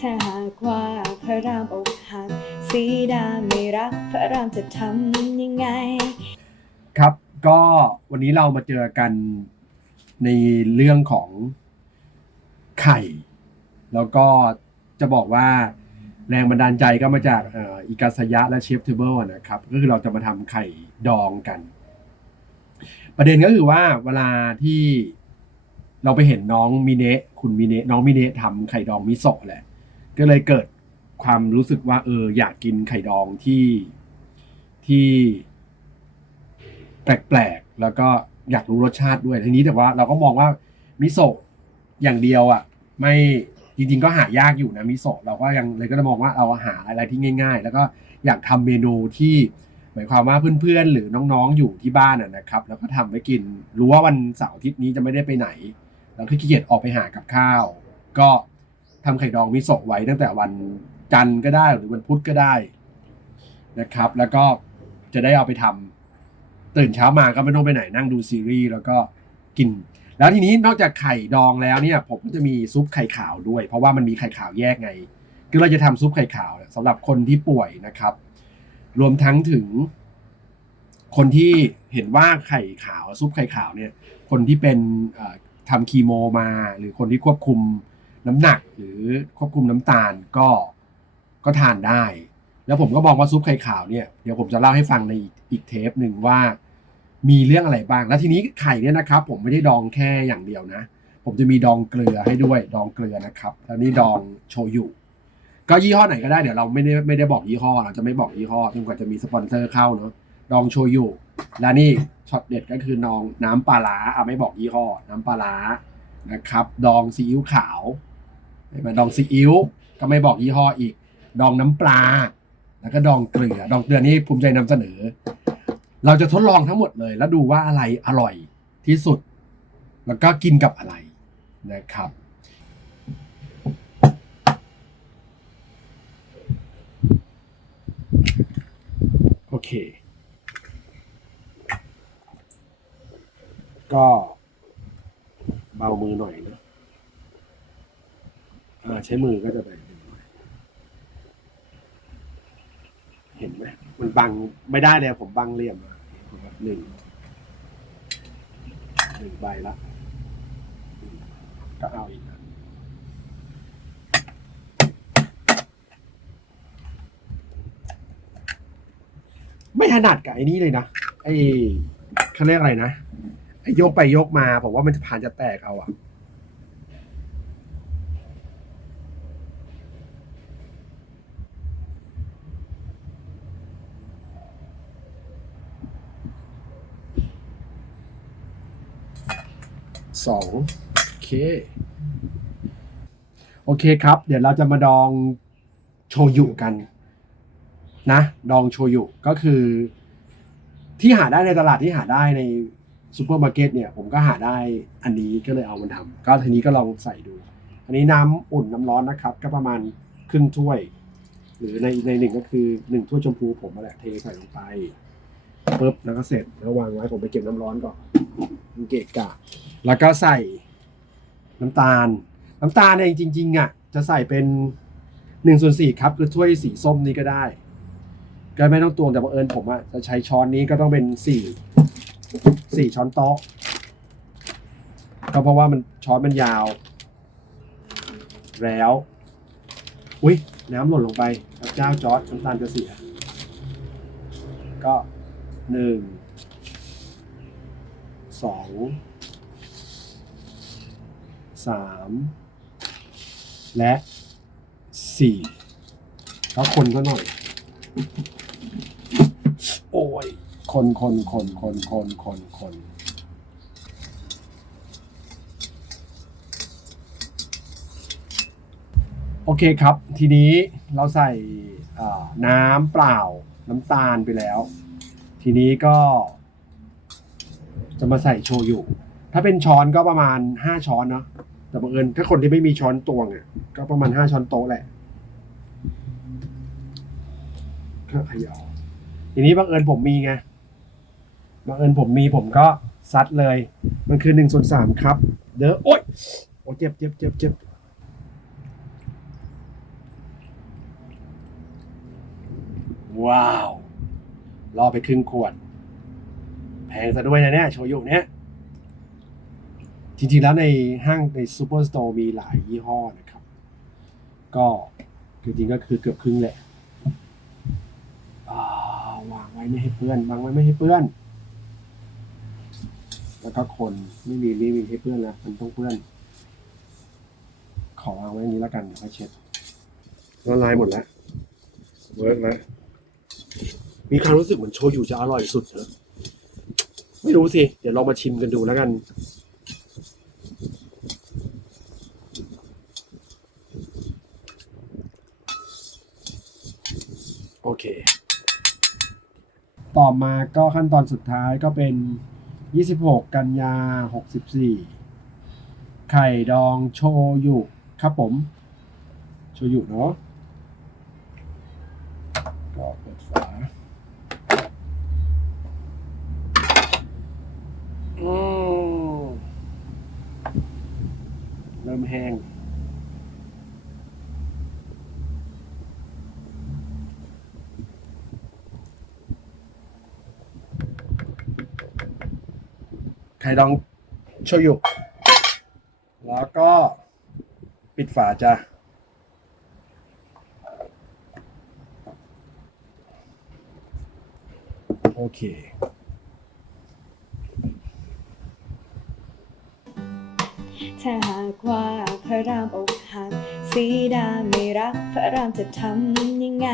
ถ้าหากว่าพระรามอกหักสีดาไม่รัก พระรามจะทำยังไง ครับก็วันนี้เรามาเจอกันในเรื่องของไข่ แล้วก็จะบอกว่าแรงบันดาลใจก็มาจากอ่ออิกาสยะและเชฟเทเบิลนะครับ ก็คือเราจะมาทำไข่ดองกัน ประเด็นก็คือว่าเวลาที่ เราไปเห็นน้องมิเนะคุณมิเนะน้องมิเนะทำไข่ดองมิโซะแหละ ก็เลยเกิดความรู้สึกว่า เออ อยากกินไข่ดองที่ที่แปลกๆ แล้วก็อยากรู้รสชาติด้วยทีนี้แต่ว่าเราก็มองว่ามิโซะอย่างเดียวอะ ไม่จริงๆก็หายากอยู่นะมิโซะเราก็ยังเลยก็จะมองว่าเราหาอะไรที่ง่าย ๆ แล้วก็อยากทำเมนูที่หมายความว่าเพื่อนๆ หรือน้องๆ อยู่ที่บ้านนะครับ แล้วก็ทำไว้กิน รู้ว่าวันเสาร์อาทิตย์นี้จะไม่ได้ไปไหน แล้วก็ขี้เกียจออกไปหากับข้าว ก็ทำไข่ดองมิโซะไว้ตั้งแต่วันจันทร์ก็ได้หรือวันพุธก็ได้นะครับ แล้วก็จะได้เอาไปทำตื่นเช้ามาก็ไม่ต้องไปไหนนั่งดูซีรีส์แล้วก็กิน แล้วทีนี้นอกจากไข่ดองแล้วเนี่ย ผมก็จะมีซุปไข่ขาวด้วย เพราะว่ามันมีไข่ขาวแยกไงคือเราจะทำซุปไข่ขาวสำหรับคนที่ป่วยนะครับ รวมทั้งถึง คนที่เห็นว่าไข่ขาวซุปไข่ขาวเนี่ย คนที่เป็น ทำคีโมมา หรือคนที่ควบคุมน้ำหนักหรือควบคุมน้ำตาลก็ก็ทานได้ แล้วผมก็มองว่าซุปไข่ขาวเนี่ยเดี๋ยวผมจะเล่าให้ฟังในอีกอีกเทปหนึ่งว่า มีเรื่องอะไรบ้าง แล้วทีนี้ไข่เนี่ยนะครับ ผมไม่ได้ดองแค่อย่างเดียวนะ ผมจะมีดองเกลือให้ด้วยดองเกลือนะครับแล้วนี่ดองโชยุก็ยี่ห้อไหนก็ได้เดี๋ยวเราไม่ได้ไม่ได้บอกยี่ห้อเราจะไม่บอกยี่ห้อจนกว่าจะมีสปอนเซอร์เข้าเนาะดองโชยุ และนี่ช็อตเด็ดก็คือน้องน้ำปลาร้าอะไม่บอกยี่ห้อน้ำปลาร้านะครับ ดองซีอิ๊วขาวเห็นไหมดองซีอิ๊วก็ไม่บอกยี่ห้ออีก ดองน้ำปลา แล้วก็ดองเกลือ ดองเกลือนี่ภูมิใจนำเสนอ เราจะทดลองทั้งหมดเลย แล้วดูว่าอะไรอร่อยที่สุด แล้วก็กินกับอะไรนะครับโอเค ก็เบามือหน่อยนะอ่าใช้มือก็จะไปดึงหน่อยเห็นไหมมันบังไม่ได้เลยผมบังเหลี่ยมหนึ่งหนึ่งใบละก็เอาอีกนะไม่ถนัดกับไอ้นี้เลยนะไอ้เขาเรียกอะไรนะ ไอ้โยกไปโยกมาผมว่ามันจะผ่านจะแตกเอาอะสองโอเค โอเคครับ เดี๋ยวเราจะมาดองโชยุกัน นะ ดองโชยุก็คือ ที่หาได้ในตลาดที่หาได้ใน ซูเปอร์มาร์เก็ตเนี่ยผมก็หาได้อันนี้ก็เลยเอามันทำก็ทีนี้ก็ลองใส่ดู อันนี้น้ำอุ่นน้ำร้อนนะครับ ก็ประมาณครึ่งถ้วย หรือในในหนึ่งก็คือหนึ่งถ้วยชมพูผมมาแหละเทใส่ลงไปปุ๊บแล้วก็เสร็จแล้ววางไว้ผมไปเก็บน้ำร้อนก่อนมันเกะกะ แล้วก็ใส่น้ำตาล น้ำตาลเนี่ยจริงๆอะจะใส่เป็นหนึ่งส่วนสี่ครับคือถ้วยสีส้มนี้ก็ได้ ก็ไม่ต้องตวงแต่บังเอิญผมอะจะใช้ช้อนนี้ก็ต้องเป็นสี่ สี่ช้อนโต๊ะ ก็เพราะว่ามันช้อนมันยาว แล้ว อุ้ยน้ำหล่นลงไปเจ้าจอร์ดน้ำตาลจะเสีย ก็หนึ่งสองสามและสี่แล้วคนก็หน่อย โอ้ย คนคนคนคนคนคนคนโอเคครับ ทีนี้เราใส่น้ำเปล่าน้ำตาลไปแล้ว ทีนี้ก็ จะมาใส่โชยุถ้าเป็นช้อนก็ประมาณห้าช้อนเนาะแต่บังเอิญถ้าคนที่ไม่มีช้อนตวงอะก็ประมาณห้าช้อนโต๊ะแหละก็ขย่าทีนี้บังเอิญผมมีไง บังเอิญผมมีผมก็ซัดเลย มันคือหนึ่งส่วนสามครับ เด้อโอ๊ยโอ้เจ็บเจ็บเจ็บเจ็บว้าวรอไปครึ่งขวด แพงซะด้วยนะเนี่ยโชยุเนี่ยจริงๆแล้วในห้างในซูเปอร์สโตร์มีหลายยี่ห้อนะครับ ก็จริงๆก็คือเกือบครึ่งแหละวางไว้ไม่ให้เปื้อนวางไว้ไม่ให้เปื้อน แล้วก็คนไม่มีไม่มีให้เปื้อนนะมันต้องเปื้อน ขอวางไว้อย่างนี้แล้วกันเดี๋ยวค่อยเช็ดละลายหมดแล้วเวิร์กแล้วมีความรู้สึกเหมือนโชยุจะอร่อยสุดเหรอไม่รู้สิ เดี๋ยวลองมาชิมกันดูแล้วกัน โอเค ต่อมาก็ขั้นตอนสุดท้ายก็เป็น 26 กันยา 64 ไข่ดองโชยุครับผม โชยุเนาะก็เปิดฝาอืมเริ่มแห้ง ไข่ดองโชยุแล้วก็ปิดฝาจ้ะโอเคถ้าหากว่าพระรามอกหักสีดาไม่รัก พระรามจะทำยังไง